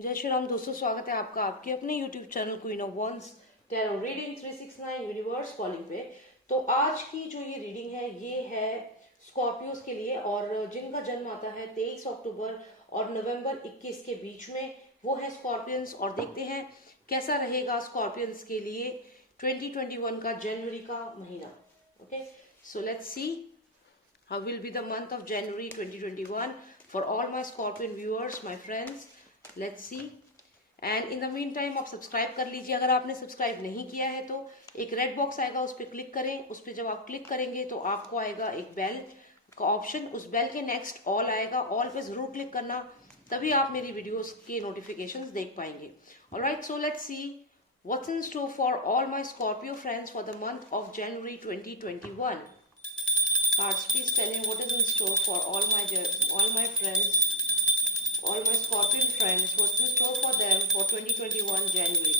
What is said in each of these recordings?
जय श्री राम दोस्तों, स्वागत है आपका आपके अपने YouTube channel queen of wands tarot reading 369 universe calling पे। तो आज की जो ये रीडिंग है ये है स्कॉर्पियोस के लिए, और जिनका जन्म आता है 23 अक्टूबर और नवंबर 21 के बीच में, वो है स्कॉर्पियंस। और देखते हैं कैसा रहेगा स्कॉर्पियंस के लिए 2021 का जनवरी का महीना। Okay, so let's see how will be the month of January 2021 for all my Scorpion viewers, my friends. Let's see. And in the meantime आप सब्सक्राइब कर लीजिए अगर आपने सब्सक्राइब नहीं किया है तो। एक रेड बॉक्स आएगा, उस पर क्लिक करें। उस पर जब आप क्लिक करेंगे तो आपको आएगा एक बेल का ऑप्शन, उस बेल के नेक्स्ट ऑल आएगा, ऑल पे जरूर क्लिक करना, तभी आप मेरी वीडियोस के नोटिफिकेशंस देख पाएंगे। Alright, so let's see what's in store for all my Scorpio friends for the month of January 2021. Cards, please tell me what is in store for all my friends, all my Scorpion friends. What's in store for them for 2021 January?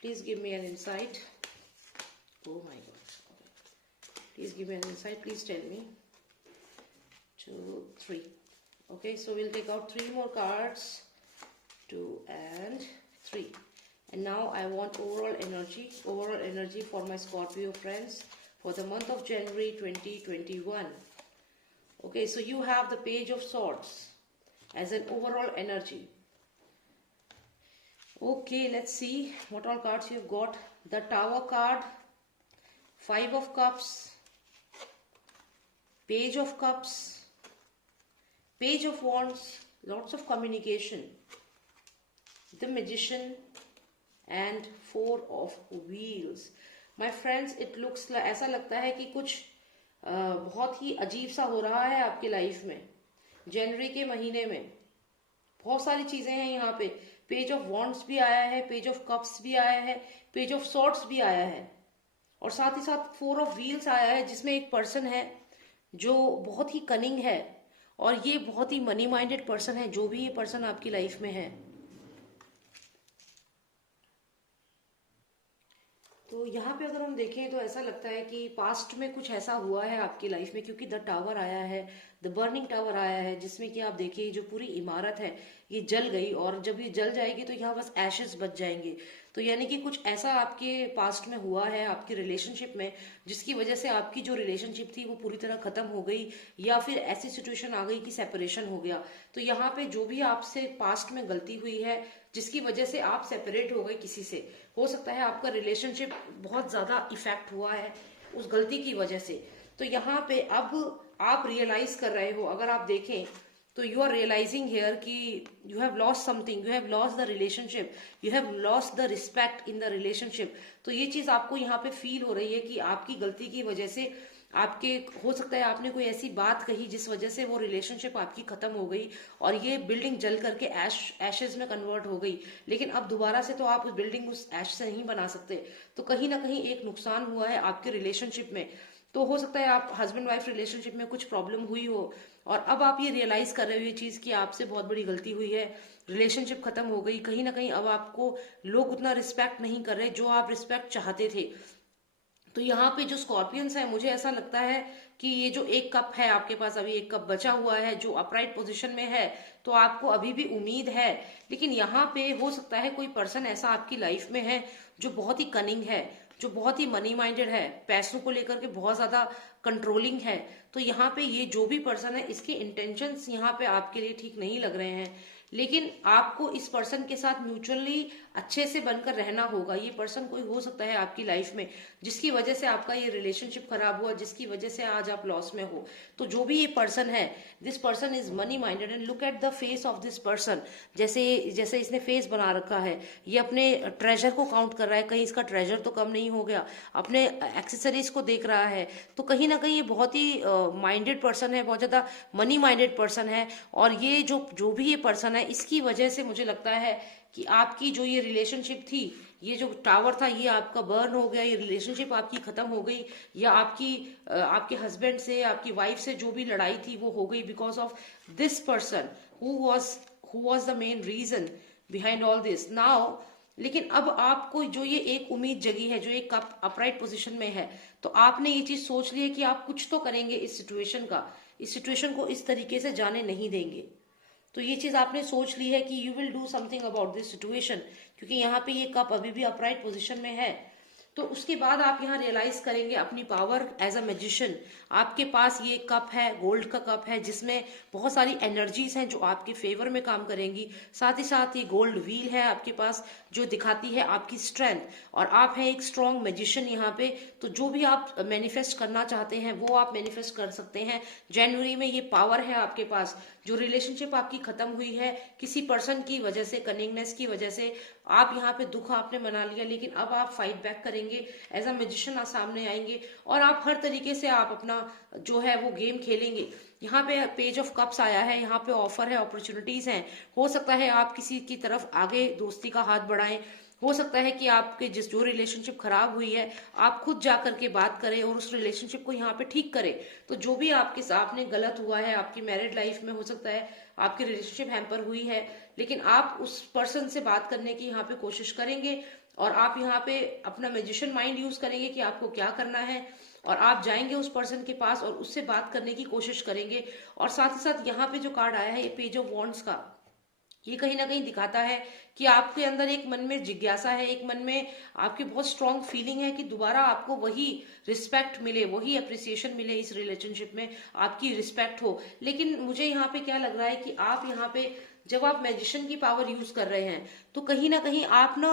Please give me an insight. Oh my God! Okay. Please give me an insight. Please tell me. 2, 3. Okay, so we'll take out 3 more cards. 2 and 3. And now I want overall energy for my Scorpio friends for the month of January 2021. Okay, so you have the Page of Swords as an overall energy. Okay, let's see what all cards you've got. The Tower card, 5 of Cups, Page of Cups, Page of Wands, lots of communication, the Magician, and 4 of Wheels. My friends, it looks ऐसा लगता है कि कुछ बहुत ही अजीब सा हो रहा है आपकी लाइफ में जनवरी के महीने में। बहुत सारी चीजें हैं यहाँ पे। पेज ऑफ वॉन्ड्स भी आया है, पेज ऑफ कप्स भी आया है, पेज ऑफ सॉर्ड्स भी आया है, और साथ ही साथ 4 ऑफ व्हील्स आया है, जिसमें एक पर्सन है जो बहुत ही कनिंग है, और ये बहुत ही मनी माइंडेड पर्सन है, जो भी ये पर्सन आपकी लाइफ में है। तो यहाँ पे अगर हम देखें तो ऐसा लगता है कि पास्ट में कुछ ऐसा हुआ है आपकी लाइफ में, क्योंकि द टावर आया है, द बर्निंग टावर आया है, जिसमें कि आप देखिए जो पूरी इमारत है ये जल गई, और जब ये जल जाएगी तो यहाँ बस एशेस बच जाएंगे। तो यानी कि कुछ ऐसा आपके पास्ट में हुआ है आपकी रिलेशनशिप में, जिसकी वजह से आपकी जो रिलेशनशिप थी वो पूरी तरह खत्म हो गई, या फिर ऐसी सिचुएशन आ गई कि सेपरेशन हो गया। तो यहाँ पे जो भी आपसे पास्ट में गलती हुई है, जिसकी वजह से आप सेपरेट हो गए किसी से, हो सकता है आपका रिलेशनशिप बहुत ज्यादा इफेक्ट हुआ है उस गलती की वजह से। तो यहाँ पे अब आप रियलाइज कर रहे हो, अगर आप देखें तो यू आर रियलाइजिंग हियर कि you have lost something, you have lost the relationship, you have lost the respect in the relationship. तो ये चीज आपको यहाँ पे फील हो रही है कि आपकी गलती की वजह से आपके, हो सकता है आपने कोई ऐसी बात कही जिस वजह से वो रिलेशनशिप आपकी खत्म हो गई, और ये बिल्डिंग जल करके एशेज में कन्वर्ट हो गई। लेकिन अब दोबारा से तो आप उस बिल्डिंग उस ऐश से नहीं बना सकते। तो कहीं ना कहीं एक नुकसान हुआ है आपके रिलेशनशिप में। तो हो सकता है आप हस्बैंड वाइफ रिलेशनशिप में कुछ प्रॉब्लम हुई हो, और अब आप ये रियलाइज कर रहे हो ये चीज कि आपसे बहुत बड़ी गलती हुई है, रिलेशनशिप खत्म हो गई। कहीं ना कहीं अब आपको लोग उतना रिस्पेक्ट नहीं कर रहे जो आप रिस्पेक्ट चाहते थे। तो यहाँ पे जो स्कॉर्पियंस है, मुझे ऐसा लगता है कि ये जो एक कप है आपके पास, अभी एक कप बचा हुआ है जो अपराइट पोजीशन में है, तो आपको अभी भी उम्मीद है। लेकिन यहाँ पे हो सकता है कोई पर्सन ऐसा आपकी लाइफ में है जो बहुत ही कनिंग है, जो बहुत ही मनी माइंडेड है, पैसों को लेकर के बहुत ज्यादा कंट्रोलिंग है। तो यहाँ पे ये जो भी पर्सन है, इसके इंटेंशंस यहाँ पे आपके लिए ठीक नहीं लग रहे हैं। लेकिन आपको इस पर्सन के साथ म्यूचुअली अच्छे से बनकर रहना होगा। ये पर्सन कोई हो सकता है आपकी लाइफ में जिसकी वजह से आपका ये रिलेशनशिप खराब हुआ, जिसकी वजह से आज आप लॉस में हो। तो जो भी ये पर्सन है, this person is money minded, and look at the face of this person. जैसे जैसे इसने फेस बना रखा है, ये अपने ट्रेजर को काउंट कर रहा है, कहीं इसका ट्रेजर तो कम नहीं हो गया, अपने एक्सेसरीज को देख रहा है। तो कहीं ना कहीं ये बहुत ही माइंडेड पर्सन है, बहुत ज्यादा मनी माइंडेड पर्सन है। और ये जो भी ये पर्सन है, इसकी वजह से मुझे लगता है कि आपकी जो ये रिलेशनशिप थी, ये जो टावर था, ये आपका बर्न हो गया, ये रिलेशनशिप आपकी खत्म हो गई, या आपके हस्बैंड से, आपकी वाइफ से जो भी लड़ाई थी वो हो गई because of this person who was the main reason behind all this now. लेकिन अब आपको जो ये एक उम्मीद जगी है, जो एक कप अपराइट पोजीशन में है, तो आपने ये चीज सोच ली है कि आप कुछ तो करेंगे इस सिचुएशन को इस तरीके से जाने नहीं देंगे। तो ये चीज आपने सोच ली है कि you will do something about this situation, क्योंकि यहाँ पे ये कप अभी भी अपराइट पोजिशन में है। तो उसके बाद आप यहाँ रियलाइज करेंगे अपनी पावर एज अ मैजिशियन। आपके पास ये कप है, गोल्ड का कप है, जिसमें बहुत सारी एनर्जीज हैं जो आपके फेवर में काम करेंगी। साथ ही साथ ये गोल्ड व्हील है आपके पास जो दिखाती है आपकी स्ट्रेंथ, और आप हैं एक स्ट्रॉन्ग मैजिशियन यहाँ पे। तो जो भी आप मैनिफेस्ट करना चाहते हैं वो आप मैनिफेस्ट कर सकते हैं। जनवरी में ये पावर है आपके पास। जो रिलेशनशिप आपकी खत्म हुई है किसी पर्सन की वजह से, कनिंगनेस की वजह से, आप यहाँ पे दुख आपने मना लिया, लेकिन अब आप फाइट बैक करेंगे, एज अ मैजिशियन आप सामने आएंगे और आप हर तरीके से आप अपना जो है वो गेम खेलेंगे। यहाँ पे पेज ऑफ कप्स आया है, यहाँ पे ऑफर है, अपॉर्चुनिटीज हैं। हो सकता है आप किसी की तरफ आगे दोस्ती का हाथ बढ़ाएं, हो सकता है कि आपके जो रिलेशनशिप खराब हुई है आप खुद जा करके बात करें और उस रिलेशनशिप को यहाँ पे ठीक करें। तो जो भी आपके सामने गलत हुआ है आपकी मैरिड लाइफ में, हो सकता है आपकी रिलेशनशिप हैम्पर हुई है, लेकिन आप उस पर्सन से बात करने की यहाँ पे कोशिश करेंगे और आप यहाँ पे अपना मैजिशियन माइंड यूज करेंगे कि आपको क्या करना है, और आप जाएंगे उस पर्सन के पास और उससे बात करने की कोशिश करेंगे। और साथ ही साथ यहाँ पे जो कार्ड आया है ये पेज ऑफ वॉन्ड्स का, ये कहीं ना कहीं दिखाता है कि आपके अंदर एक मन में जिज्ञासा है, एक मन में आपकी बहुत स्ट्रांग फीलिंग है कि दोबारा आपको वही रिस्पेक्ट मिले, वही अप्रिसिएशन मिले, इस रिलेशनशिप में आपकी रिस्पेक्ट हो। लेकिन मुझे यहाँ पे क्या लग रहा है कि आप यहाँ पे जब आप मैजिशियन की पावर यूज कर रहे हैं तो कहीं ना कहीं आप ना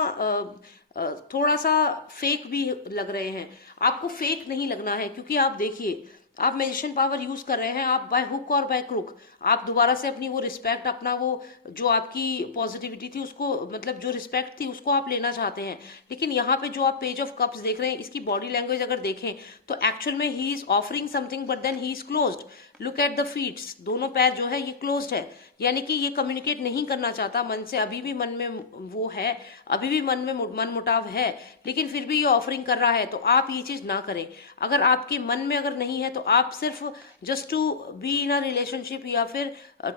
थोड़ा सा फेक भी लग रहे हैं। आपको फेक नहीं लगना है, क्योंकि आप देखिए आप मैजिशियन पावर यूज कर रहे हैं, आप बाय हुक और बाय क्रुक आप दोबारा से अपनी वो रिस्पेक्ट, अपना वो जो आपकी पॉजिटिविटी थी उसको, मतलब जो रिस्पेक्ट थी उसको आप लेना चाहते हैं। लेकिन यहाँ पे जो आप पेज ऑफ कप्स देख रहे हैं, इसकी बॉडी लैंग्वेज अगर देखें तो एक्चुअल में he is offering something but then he is closed. Look at the feets, दोनों पैर जो है ये क्लोज्ड है, यानी कि ये कम्युनिकेट नहीं करना चाहता मन से। अभी भी मन में वो है, अभी भी मन में मन मुटाव है, लेकिन फिर भी ये ऑफरिंग कर रहा है। तो आप ये चीज ना करें। अगर आपके मन में अगर नहीं है तो आप सिर्फ just to be in a relationship या फिर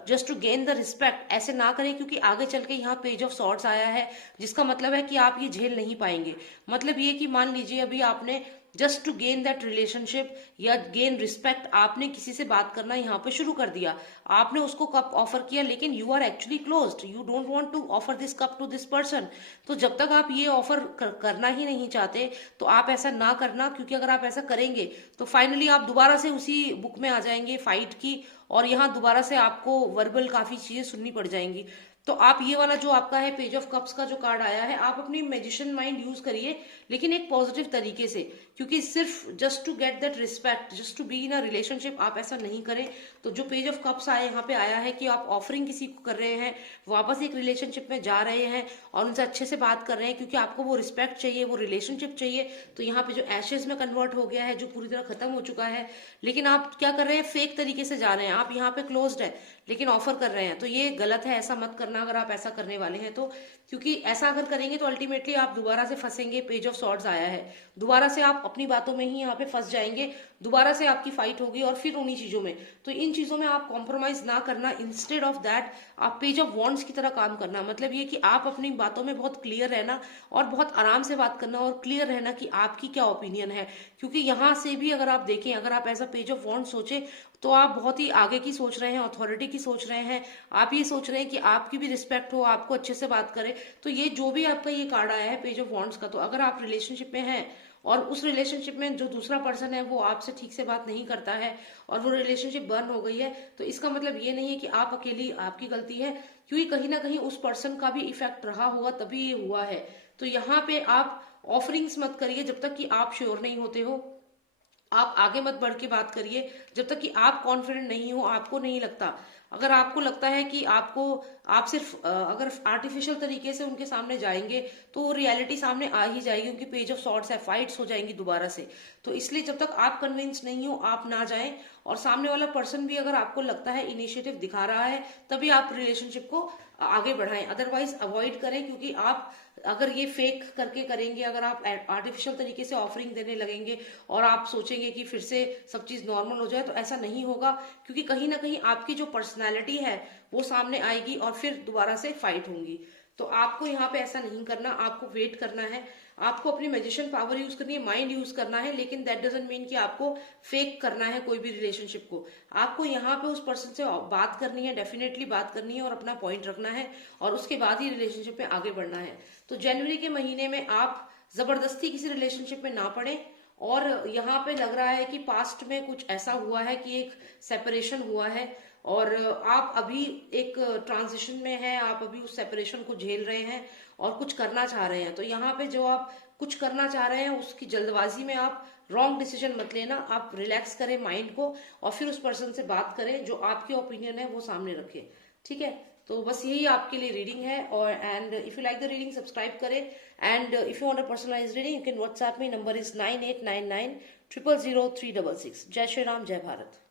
just to gain the respect ऐसे ना करें, क्योंकि आगे चल के यहाँ पेज ऑफ सॉर्ड्स आया है, जिसका मतलब है कि आप ये झेल नहीं पाएंगे। मतलब ये कि मान लीजिए अभी आपने just to gain that relationship या गेन रिस्पेक्ट आपने किसी से बात करना यहाँ पे शुरू कर दिया, आपने उसको कप ऑफर किया, लेकिन you are actually closed, you don't want to offer this cup to this person. तो जब तक आप ये ऑफर करना ही नहीं चाहते तो आप ऐसा ना करना, क्योंकि अगर आप ऐसा करेंगे तो फाइनली आप दोबारा से उसी बुक में आ जाएंगे फाइट की, और यहाँ दोबारा से आपको वर्बल काफी चीजें सुननी पड़ जाएंगी। तो आप ये वाला जो आपका है पेज ऑफ कप्स का जो कार्ड आया है, आप अपनी मैजिशियन माइंड यूज करिए, लेकिन एक पॉजिटिव तरीके से, क्योंकि सिर्फ just to get that respect, just to be in a relationship आप ऐसा नहीं करें। तो जो पेज ऑफ कप्स आए यहाँ पे आया है कि आप ऑफरिंग किसी को कर रहे हैं, वापस एक रिलेशनशिप में जा रहे हैं और उनसे अच्छे से बात कर रहे हैं, क्योंकि आपको वो रिस्पेक्ट चाहिए, वो रिलेशनशिप चाहिए। तो यहाँ पे जो एशेज में कन्वर्ट हो गया है, जो पूरी तरह खत्म हो चुका है, लेकिन आप क्या कर रहे हैं, फेक तरीके से जा रहे हैं। आप यहाँ पे क्लोज्ड है लेकिन ऑफर कर रहे हैं, तो ये गलत है, ऐसा मत करना अगर आप ऐसा करने वाले हैं तो। क्योंकि ऐसा अगर करेंगे तो अल्टीमेटली आप दोबारा से फंसेंगे। पेज ऑफ सॉर्ड्स आया है, दोबारा से आप अपनी बातों में ही यहाँ पे फंस जाएंगे, दोबारा से आपकी फाइट होगी और फिर उन्हीं चीजों में। तो इन चीजों में आप कॉम्प्रोमाइज ना करना, इंस्टेड ऑफ दैट आप पेज ऑफ वॉन्ड्स की तरह काम करना। मतलब ये कि आप अपनी बातों में बहुत क्लियर रहना और बहुत आराम से बात करना और क्लियर रहना कि आपकी क्या ओपिनियन है। क्योंकि यहाँ से भी अगर आप देखें, अगर आप ऐसा पेज ऑफ वॉन्ड सोचे तो आप बहुत ही आगे की सोच रहे हैं, अथॉरिटी की सोच रहे हैं, आप ये सोच रहे हैं कि आपकी भी रिस्पेक्ट हो, आपको अच्छे से बात करे। तो ये जो भी आपका ये कार्ड आया है पेज ऑफ वॉन्ड्स का, तो अगर आप रिलेशनशिप में हैं और उस रिलेशनशिप में जो दूसरा पर्सन है वो आपसे ठीक से बात नहीं करता है और वो रिलेशनशिप बर्न हो गई है, तो इसका मतलब ये नहीं है कि आप अकेली आपकी गलती है, क्योंकि कहीं ना कहीं उस पर्सन का भी इफेक्ट रहा होगा तभी ये हुआ है। तो यहाँ पे आप ऑफरिंग्स मत करिए जब तक कि आप श्योर नहीं होते हो। आप आगे मत बढ़ के बात करिए जब तक कि आप कॉन्फिडेंट नहीं हो, आपको नहीं लगता। अगर आपको लगता है कि आप सिर्फ अगर आर्टिफिशियल तरीके से उनके सामने जाएंगे तो वो रियलिटी सामने आ ही जाएगी, क्योंकि पेज ऑफ सॉर्ड्स है, फाइट्स हो जाएंगी दोबारा से। तो इसलिए जब तक आप कन्विंस नहीं हो आप ना जाएं, और सामने वाला पर्सन भी अगर आपको लगता है इनिशिएटिव दिखा रहा है तभी आप रिलेशनशिप को आगे बढ़ाएं, अदरवाइज अवॉइड करें। क्योंकि आप अगर ये फेक करके करेंगे, अगर आप आर्टिफिशियल तरीके से ऑफरिंग देने लगेंगे और आप सोचेंगे कि फिर से सब चीज नॉर्मल हो जाए, तो ऐसा नहीं होगा। क्योंकि कहीं ना कहीं आपकी जो पर्सनैलिटी है वो सामने आएगी और फिर दोबारा से फाइट होंगी। तो आपको यहाँ पे ऐसा नहीं करना, आपको वेट करना है, आपको अपनी मैजिशियन पावर यूज करनी है, माइंड यूज करना है, लेकिन दैट डजंट मीन कि आपको फेक करना है कोई भी रिलेशनशिप को। आपको यहाँ पे उस पर्सन से बात करनी है, डेफिनेटली बात करनी है और अपना पॉइंट रखना है, और उसके बाद ही रिलेशनशिप में आगे बढ़ना है। तो जनवरी के महीने में आप जबरदस्ती किसी रिलेशनशिप में ना पड़े। और यहाँ पे लग रहा है कि पास्ट में कुछ ऐसा हुआ है कि एक सेपरेशन हुआ है, और आप अभी एक ट्रांजिशन में हैं, आप अभी उस सेपरेशन को झेल रहे हैं और कुछ करना चाह रहे हैं। तो यहाँ पे जो आप कुछ करना चाह रहे हैं उसकी जल्दबाजी में आप रॉन्ग डिसीजन मत लेना, आप रिलैक्स करें माइंड को और फिर उस पर्सन से बात करें, जो आपके ओपिनियन है वो सामने रखें। ठीक है, तो बस यही आपके लिए रीडिंग है। और and if you like the reading subscribe करें, and if you want a personalised reading you can WhatsApp me, number is 9899 000 366। जय श्री राम, जय भारत।